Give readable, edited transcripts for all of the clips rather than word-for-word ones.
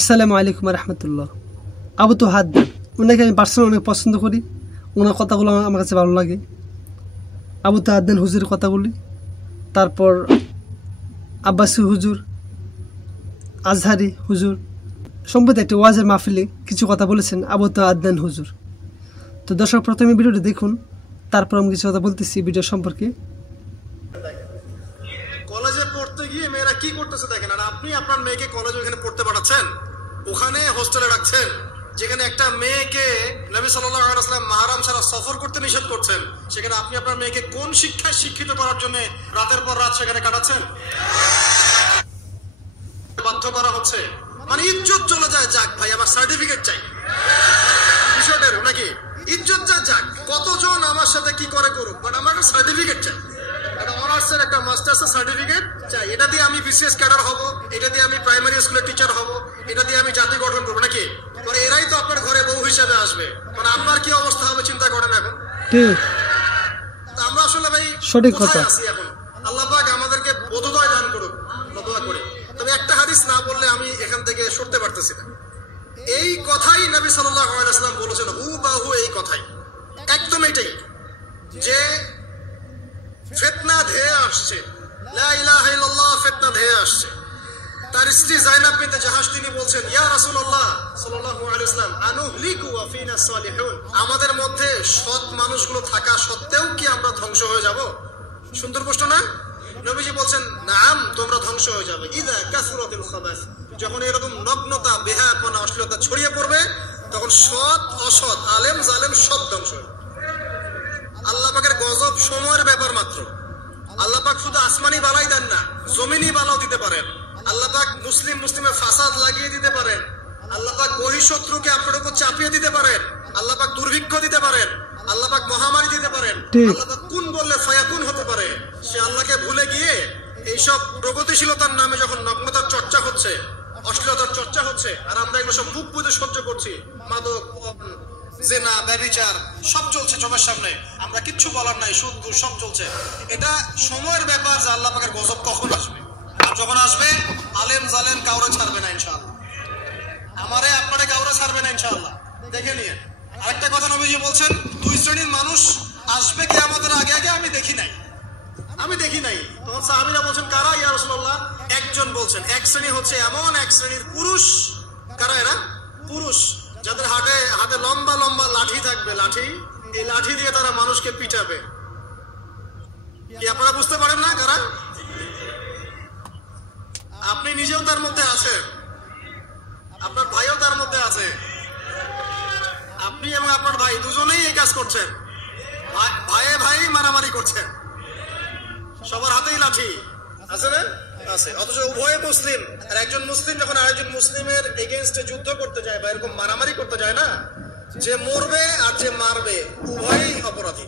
আসসালামু আলাইকুম রহমতুল্লাহ। আবু তো হাদ্দান, ওনাকে আমি পার্সোনালি অনেক পছন্দ করি। ওনার কথাগুলো আমার কাছে ভালো লাগে। আবু তো হাদ্দান হুজুরের কথাগুলি, তারপর আব্বাসী হুজুর, আজহারি হুজুর সম্প্রতি একটি ওয়াজের মাহফিলে কিছু কথা বলেছেন আবু তো হাদ্দান হুজুর। তো দর্শক, প্রথমে ভিডিওটি দেখুন, তারপর আমি কিছু কথা বলতেছি ভিডিও সম্পর্কে। কলেজে পড়তে গিয়ে মেয়েরা কি করতেছে দেখেন, আর আপনি আপনার মেয়েকে কলেজে ওখানে পড়তে পাঠাচ্ছেন, ওখানে হোস্টেলে রাখছেন, যেখানে একটা মেয়েকে নবী সাল্লাল্লাহু আলাইহি ওয়াসাল্লাম মাহরাম ছাড়া সফর করতে নিষেধ করছেন, সেখানে আপনি আপনার মেয়েকে কোন শিক্ষায় শিক্ষিত করার জন্য রাতের পর রাত সেখানে কাটাচ্ছেন? বাধ্য করা হচ্ছে, মানে ইজ্জত চলে যায়। যাক ভাই, আমার সার্টিফিকেট চাই, বিষয়টা নাকি ইজ্জত যা যাক, কতজন আমার সাথে কি করে করুক, বাট আমার একটা সার্টিফিকেট চাই, একটা অনার্সের একটা মাস্টার্সের সার্টিফিকেট চাই। এটা দিয়ে আমি বিসিএস ক্যাডার হব, এটা দিয়ে আমি প্রাইমারি স্কুলের টিচার হব, এটা দিয়ে আমি জাতি গঠন করবো নাকি? মানে এরাই তো আপনার ঘরে বউ হিসেবে আসবে, মানে আপনার কি অবস্থা হবে চিন্তা করেন এখন। ঠিক, আমরা আসলে ভাই সঠিক কথা। আছি এখন, আল্লাহ পাক আমাদেরকে বোধোদয় দান করুক, দোয়া করে। তবে একটা হাদিস না বললে আমি এখান থেকে সরতে পারতেছি না। এই কথাই নবী সাল্লাল্লাহু আলাইহি ওয়াসাল্লাম বলেছেন, হুবাহু এই কথাই, একদম এটাই, যে ফিতনা ধেয়ে আসছে, লা ইলাহা ইল্লাল্লাহ, ফিতনা ধেয়ে আসছে। তার স্ত্রী যায়েনাব বিনতে জাহাশ তিনি বলছেন, ইয়া রাসূলুল্লাহ সাল্লাল্লাহু আলাইহি ওয়াসাল্লাম, আনুহলিকু ওয়া ফিনা সালিহুন, আমাদের মধ্যে সৎ মানুষগুলো থাকা সত্ত্বেও কি আমরা ধ্বংস হয়ে যাব? সুন্দর প্রশ্ন না? নবীজি বলছেন, নাম, তোমরা ধ্বংস হয়ে যাবে। ইযা কাসরাতুল খাবাস, যখন এরকম নগ্নতা, বেহায়াপনা, অশ্লীলতা ছড়িয়ে পড়বে, তখন সৎ অসৎ, আলেম জালেম সব ধ্বংস হবে। আল্লাহ পাকের গজব সময়ের ব্যাপার মাত্র। আল্লাহ পাক শুধু আসমানি বালাই দেন না, জমিনি বালাও দিতে পারেন। আল্লাহ পাক মুসলিমের ফাসাদ লাগিয়ে দিতে পারেন। আল্লাহ পাক বহিঃশত্রুকে আপনার উপর চাপিয়ে দিতে পারেন। আল্লাহ পাক দুর্ভিক্ষ দিতে পারেন। আল্লাহ পাক মহামারী দিতে পারেন। আল্লাহ পাক কুন বললে ফায়াকুন হতে পারে। সে আল্লাহকে ভুলে গিয়ে এইসব প্রগতিশীলতার নামে যখন নগ্নতার চর্চা হচ্ছে, অশ্লীলতার চর্চা হচ্ছে, আর আমরা এগুলো সব বুক বুঝে সহ্য করছি, মাদক, জেনা, ব্যভিচার সব চলছে চোখের সামনে, আমরা কিচ্ছু বলার নাই, সুদ ঘুষ সব চলছে। এটা সময়ের ব্যাপার যে আল্লাহ পাকের গজব কখন আসবে। আর যখন আসবে, আলেম জালেম কাউরে ছাড়বে না ইনশাআল্লাহ, আমারে আপনারে কাউরে ছাড়বে না ইনশাআল্লাহ, দেখে নিয়ে। আরেকটা কথা নবীজি বলছেন, দুই শ্রেণীর মানুষ আসবে কিয়ামতের আগে আগে, আমি দেখি নাই। তখন সাহাবীরা বলছেন, কারা ইয়া রাসূলুল্লাহ? একজন বলছেন, এক শ্রেণী হচ্ছে এমন এক শ্রেণীর পুরুষ। কারা এরা? পুরুষ, যাদের হাতে লম্বা লম্বা লাঠি থাকবে, লাঠি, এই লাঠি দিয়ে তারা মানুষকে পিটাবে। কি আপনারা বুঝতে পারেন না কারা? আপনি নিজেও তার মধ্যে আছেন, আপনার ভাইও তার মধ্যে আছে। আপনি এবং আপনার ভাই দুজনেই এই কাজ করছেন, ভাইয়ে ভাই মারামারি করছেন, সবার হাতেই লাঠি আছে না? আছে। অথচ উভয় মুসলিম, আর একজন মুসলিম যখন আরেকজন মুসলিমের এগেইনস্টে যুদ্ধ করতে যায় বা এরকম মারামারি করতে যায় না, যে মরবে আর যে মারবে উভয়ই অপরাধী,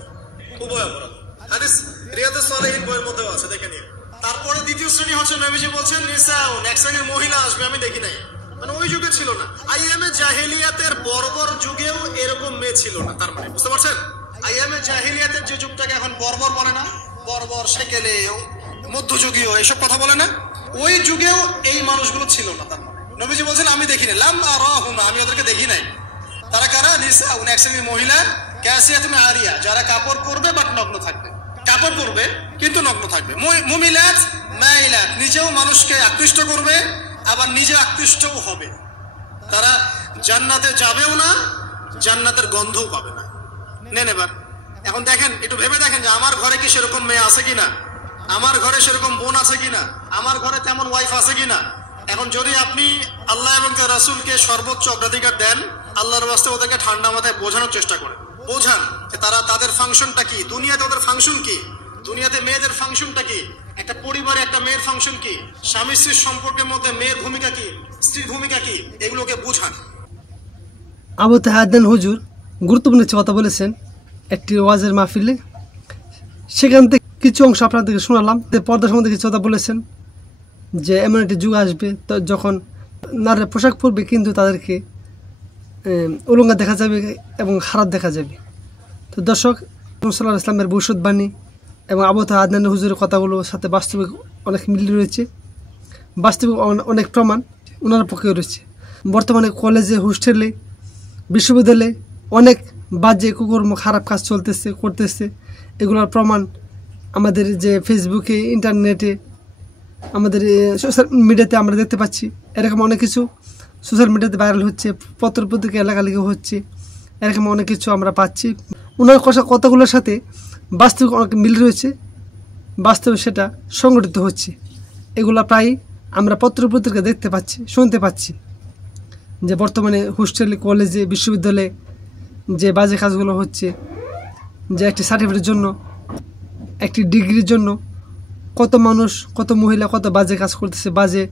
উভয় অপরাধী। হাদিস রিয়াদুস সালিহিন বইয়ের মধ্যেও আছে, দেখে নিন। তারপরে দ্বিতীয় শ্রেণী হচ্ছে, নবীজি বলছেন, নিসাউন, এক শ্রেণীর মহিলা আসবে, আমি দেখি নাই, মানে ওই যুগে ছিল না। আইয়ামে জাহিলিয়াতের বর্বর যুগেও এরকম মেয়ে ছিল না। তার মানে বুঝতে পারছেন, আইয়ামে জাহিলিয়াতের যে যুগটাকে এখন বর্বর বলে না, বর্বর, সেকেলে, মধ্যযুগীয় এসব কথা বলে না, ওই যুগেও এই মানুষগুলো ছিল না। তার মানে নবীজি বলছেন, আমি দেখি নাই, লাম আরাহুনা, আমি ওদেরকে দেখি নাই। তারা কারা? নিসাউন, এক শ্রেণীর মহিলা, কাসিয়াতুন আরিয়া, যারা কাপড় পরবে বাট নগ্ন থাকবে, কাপড় পরবে কিন্তু নগ্ন থাকবে। মুমিলাত মাইলাত, নিজেও মানুষকে আকৃষ্ট করবে, আবার নিজে আকৃষ্টও হবে। তারা জান্নাতে যাবেও না, জান্নাতের গন্ধও পাবে না। নেন এবার, এখন দেখেন, একটু ভেবে দেখেন যে আমার ঘরে কি সেরকম মেয়ে আছে কিনা, আমার ঘরে সেরকম বোন আছে কিনা, আমার ঘরে তেমন ওয়াইফ আছে কিনা। এখন যদি আপনি আল্লাহ এবং তার রাসূলকে সর্বোচ্চ অগ্রাধিকার দেন, আল্লাহর ওয়াস্তে ওদেরকে ঠান্ডা মাথায় বোঝানোর চেষ্টা করেন, বোঝান যে তারা, তাদের ফাংশনটা কি, দুনিয়াতে ওদের ফাংশন কি, দুনিয়াতে মেয়েদের ফাংশনটা কি, একটা পরিবারে একটা মেয়ের ফাংশন কি, স্বামী স্ত্রীর সম্পর্কের মধ্যে মেয়ের ভূমিকা কি, স্ত্রীর ভূমিকা কি, এগুলোকে বুঝান। আবু তো হাদ্দান হুজুর গুরুত্বপূর্ণ কিছু কথা বলেছেন একটি ওয়াজের মাহফিলে। সেখান থেকে কিছু অংশ আপনাদেরকে শোনালাম। পর্দার সম্বন্ধে কিছু কথা বলেছেন, যে এমন একটি যুগ আসবে যখন নারীরা পোশাক পরবে কিন্তু তাদেরকে উলঙ্গ দেখা যাবে এবং খারাপ দেখা যাবে। তো দর্শক, সাল্লাল্লাহু আলাইহি ওয়াসাল্লামের ভবিষ্যৎবাণী এবং আবু তো হাদ্দান হুজুরের কথাগুলোর সাথে বাস্তবিক অনেক মিল রয়েছে, বাস্তবিক অনেক প্রমাণ ওনার পক্ষে রয়েছে। বর্তমানে কলেজে, হোস্টেলে, বিশ্ববিদ্যালয়ে অনেক বাজে কুকর্ম, খারাপ কাজ করতেছে। এগুলোর প্রমাণ আমাদের যে ফেসবুকে, ইন্টারনেটে, আমাদের সোশ্যাল মিডিয়াতে আমরা দেখতে পাচ্ছি। এরকম অনেক কিছু সোশ্যাল মিডিয়াতে ভাইরাল হচ্ছে, পত্রপত্রিকা লেখালেখি হচ্ছে, এরকম অনেক কিছু আমরা পাচ্ছি। ওনার কথাগুলোর সাথে বাস্তবে অনেক মিল রয়েছে, বাস্তবে সেটা সংগঠিত হচ্ছে। এগুলো প্রায় আমরা পত্রপত্রিকা দেখতে পাচ্ছি, শুনতে পাচ্ছি যে বর্তমানে হোস্টেলে, কলেজে, বিশ্ববিদ্যালয়ে যে বাজে কাজগুলো হচ্ছে, যে একটি সার্টিফিকেটের জন্য, একটি ডিগ্রির জন্য কত মানুষ, কত মহিলা কত বাজে কাজ করতেছে, বাজে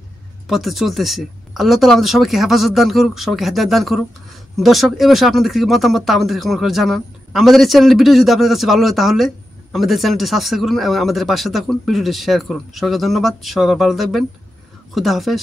পথে চলতেছে। আল্লাহ তাআলা আমাদের সবাইকে হেফাজত দান করুক, সবাইকে হেদায়েত দান করুক। দর্শক, এ বিষয়ে আপনাদের মতামতটা আমাদেরকে কমেন্ট করে জানান। আমাদের এই চ্যানেলের ভিডিও যদি আপনাদের কাছে ভালো হয় তাহলে আমাদের চ্যানেলটি সাবস্ক্রাইব করুন এবং আমাদের পাশে থাকুন, ভিডিওটি শেয়ার করুন। সবাইকে ধন্যবাদ, সবাই ভালো থাকবেন। খুদা হাফেজ।